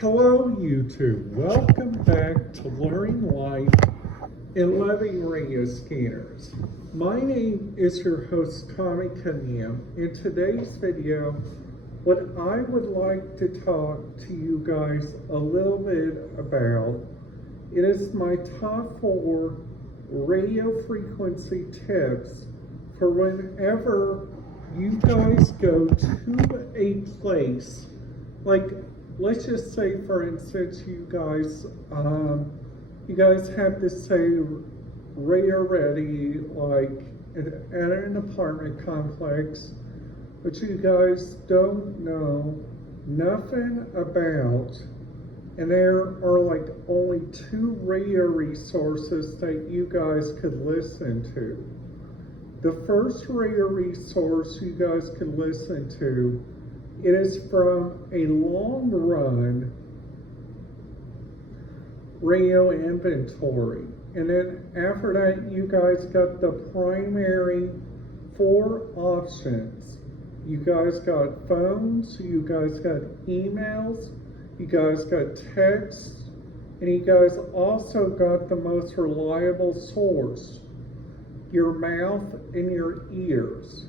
Hello, YouTube. Welcome back to Learning Life and Loving Radio Scanners. My name is your host, Tommy Cunningham. In today's video, what I would like to talk to you guys a little bit about, it is my top 4 radio frequency tips for whenever you guys go to a place, like let's just say, for instance, you guys have to say radio ready, like at an apartment complex, but you guys don't know nothing about, and there are like only 2 radio resources that you guys could listen to. The first radio resource you guys can listen to, it is from a long run radio inventory. And then after that, you guys got the primary 4 options. You guys got phones, you guys got emails, you guys got texts, and you guys also got the most reliable source, your mouth and your ears.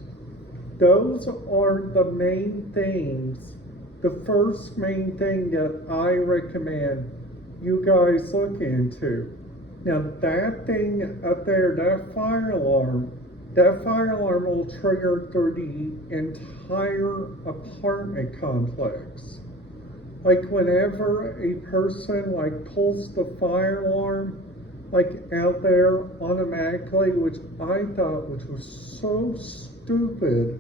Those are the main things, the first main thing that I recommend you guys look into. Now that thing up there, that fire alarm will trigger through the entire apartment complex. Like whenever a person like pulls the fire alarm like out there automatically, which I thought which was so stupid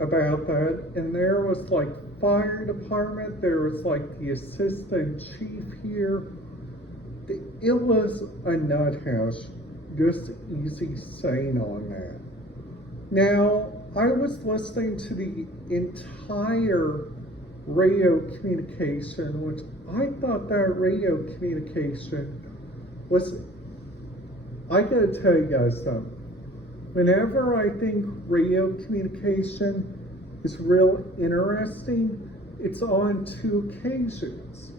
about that, and there was like fire department, there was like the assistant chief here. It was a nut house, just easy saying on that. Now, I was listening to the entire radio communication, which I thought that radio communication was, I gotta tell you guys something. Whenever I think radio communication is real interesting, it's on 2 occasions.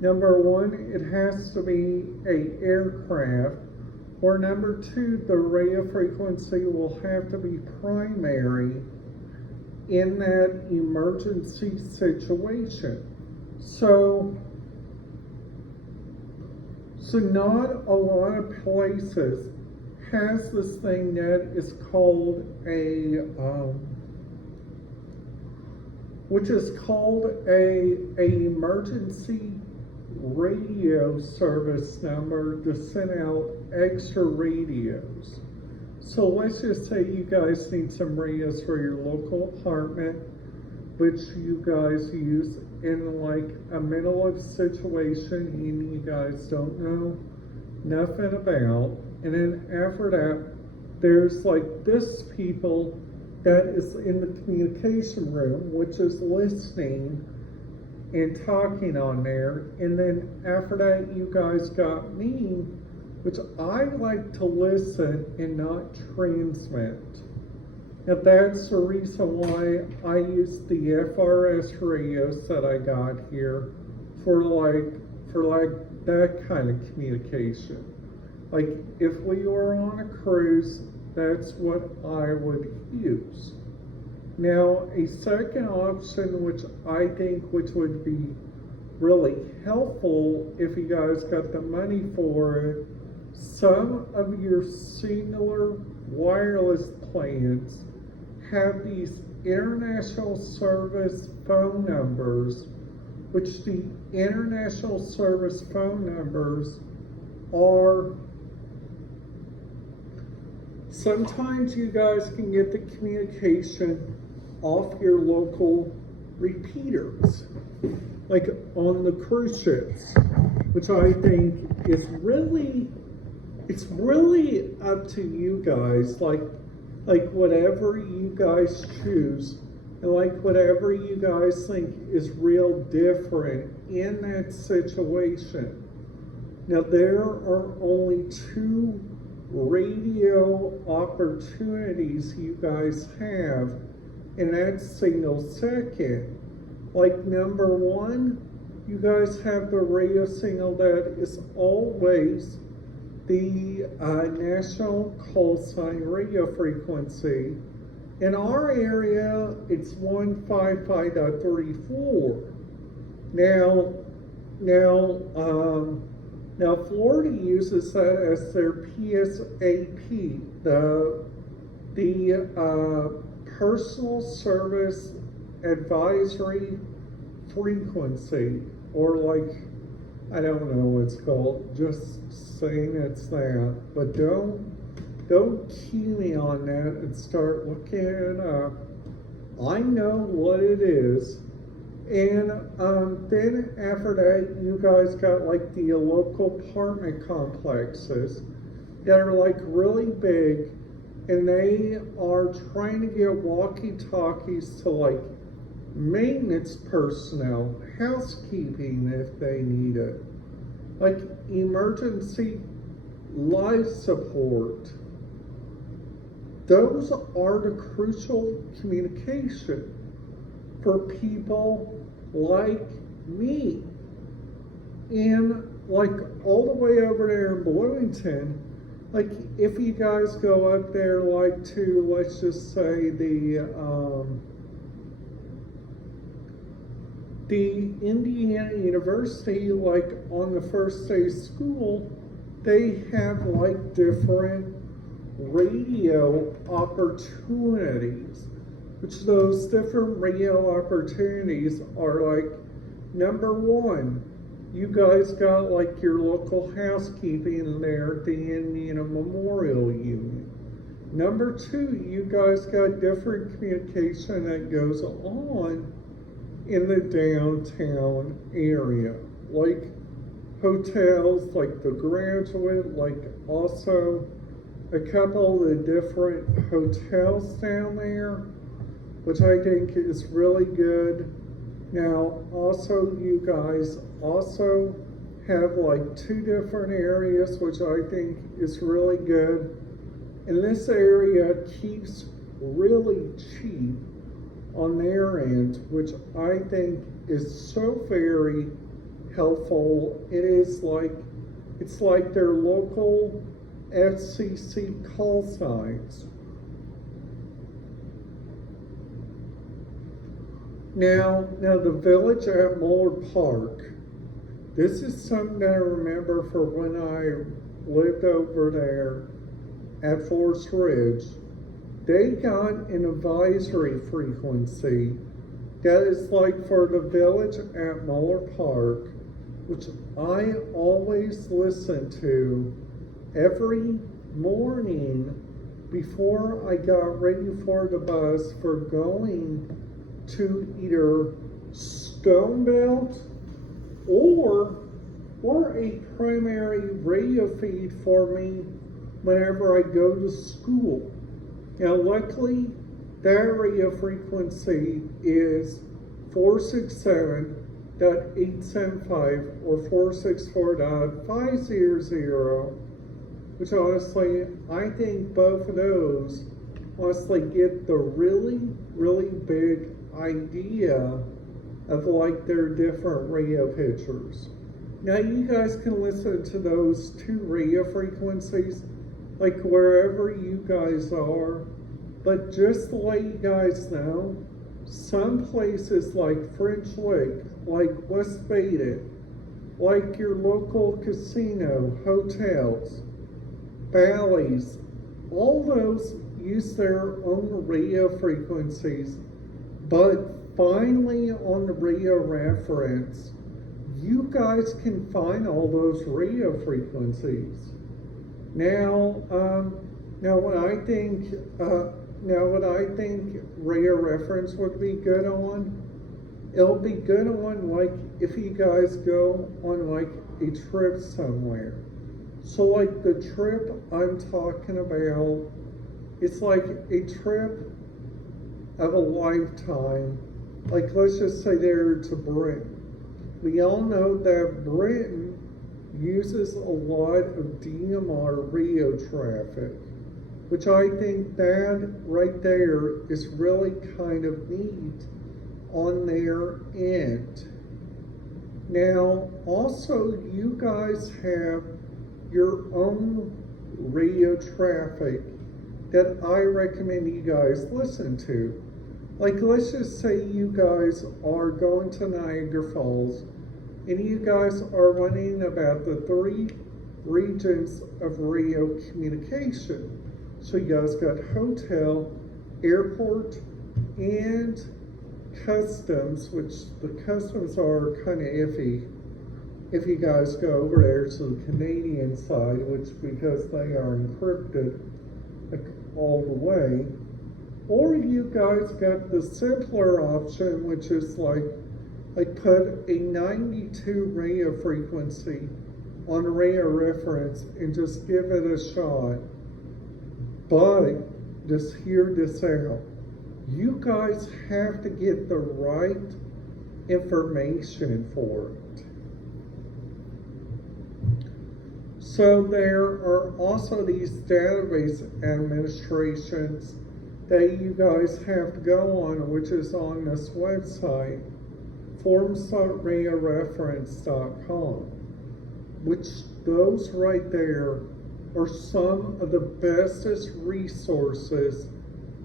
Number 1, it has to be an aircraft, or number 2, the radio frequency will have to be primary in that emergency situation. So not a lot of places has this thing that is called a emergency radio service number to send out extra radios. So let's just say you guys need some radios for your local apartment, which you guys use in like a middle of situation and you guys don't know nothing about. And then after that, there's like this people that is in the communication room, which is listening and talking on there. And then after that, you guys got me, which I like to listen and not transmit. Now that's the reason why I use the FRS radios that I got here for that kind of communication. Like if we were on a cruise, that's what I would use. Now a second option, which I think which would be really helpful if you guys got the money for it, some of your singular wireless plans have these international service phone numbers, which the international service phone numbers are, sometimes you guys can get the communication off your local repeaters, like on the cruise ships, which I think is really, it's really up to you guys, like whatever you guys choose, and like whatever you guys think is real different in that situation. Now there are only 2 radio opportunities you guys have, and that's single second. Like number 1, you guys have the radio signal that is always the national call sign radio frequency. In our area, it's 155.34. Now, Florida uses that as their PSAP, the Personal Service Advisory Frequency, or like, I don't know what it's called, just saying it's that. But don't cue me on that and start looking it up. I know what it is. And then after that, you guys got like the local apartment complexes that are like really big, and they are trying to get walkie-talkies to like maintenance personnel, housekeeping if they need it, like emergency life support. Those are the crucial communication for people like me. And like all the way over there in Bloomington, like if you guys go up there like to, let's just say the Indiana University, like on the first day of school, they have like different radio opportunities, which those different radio opportunities are like, number one, you guys got like your local housekeeping there at the Indiana Memorial Union. Number two, you guys got different communication that goes on in the downtown area, like hotels, like the Graduate, like also a couple of the different hotels down there, which I think is really good. Now, also, you guys also have like two different areas, which I think is really good. And this area keeps really cheap on their end, which I think is so very helpful. It's like their local FCC call signs. Now the village at Mullard Park. This is something that I remember for when I lived over there at Forest Ridge. They got an advisory frequency that is like for the village at Mullard Park, which I always listen to every morning before I got ready for the bus for going to either Stonebelt or a primary radio feed for me whenever I go to school. Now, luckily, that radio frequency is 467.875 or 464.500, which honestly, I think both of those honestly get the really, really big idea of like their different radio pictures. Now you guys can listen to those two radio frequencies like wherever you guys are, but just to let you guys know, some places like French Lick, like West Baden, like your local casino, hotels, Bally's, all those use their own radio frequencies. But finally, on the radio reference, you guys can find all those radio frequencies. Now what I think radio reference would be good on, it'll be good on like if you guys go on like a trip somewhere. So like the trip I'm talking about, it's like a trip of a lifetime. Like let's just say they're to Britain. We all know that Britain uses a lot of DMR radio traffic, which I think that right there is really kind of neat on their end. Now, also, you guys have your own radio traffic that I recommend you guys listen to. Like, let's just say you guys are going to Niagara Falls and you guys are running about the 3 regions of radio communication. So you guys got hotel, airport, and customs, which the customs are kind of iffy if you guys go over there to the Canadian side, which because they are encrypted all the way. Or you guys got the simpler option, which is like put a 92 radio frequency on radio reference and just give it a shot. But just hear this out. You guys have to get the right information for it. So there are also these database administrations that you guys have to go on, which is on this website, forms.radioreference.com, which those right there are some of the bestest resources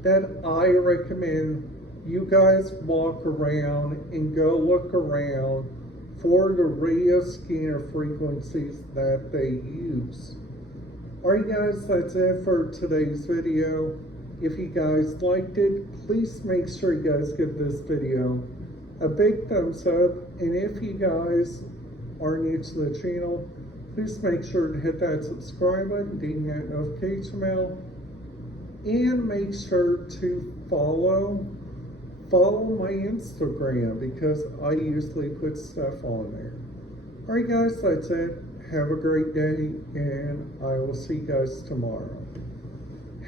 that I recommend you guys walk around and go look around for the radio scanner frequencies that they use. Alright guys, that's it for today's video. If you guys liked it, please make sure you guys give this video a big thumbs up, and if you guys are new to the channel, please make sure to hit that subscribe button, ding that notification bell, and make sure to follow my Instagram because I usually put stuff on there. Alright guys, that's it. Have a great day, and I will see you guys tomorrow.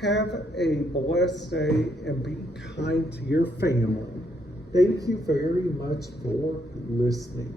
Have a blessed day and be kind to your family. Thank you very much for listening.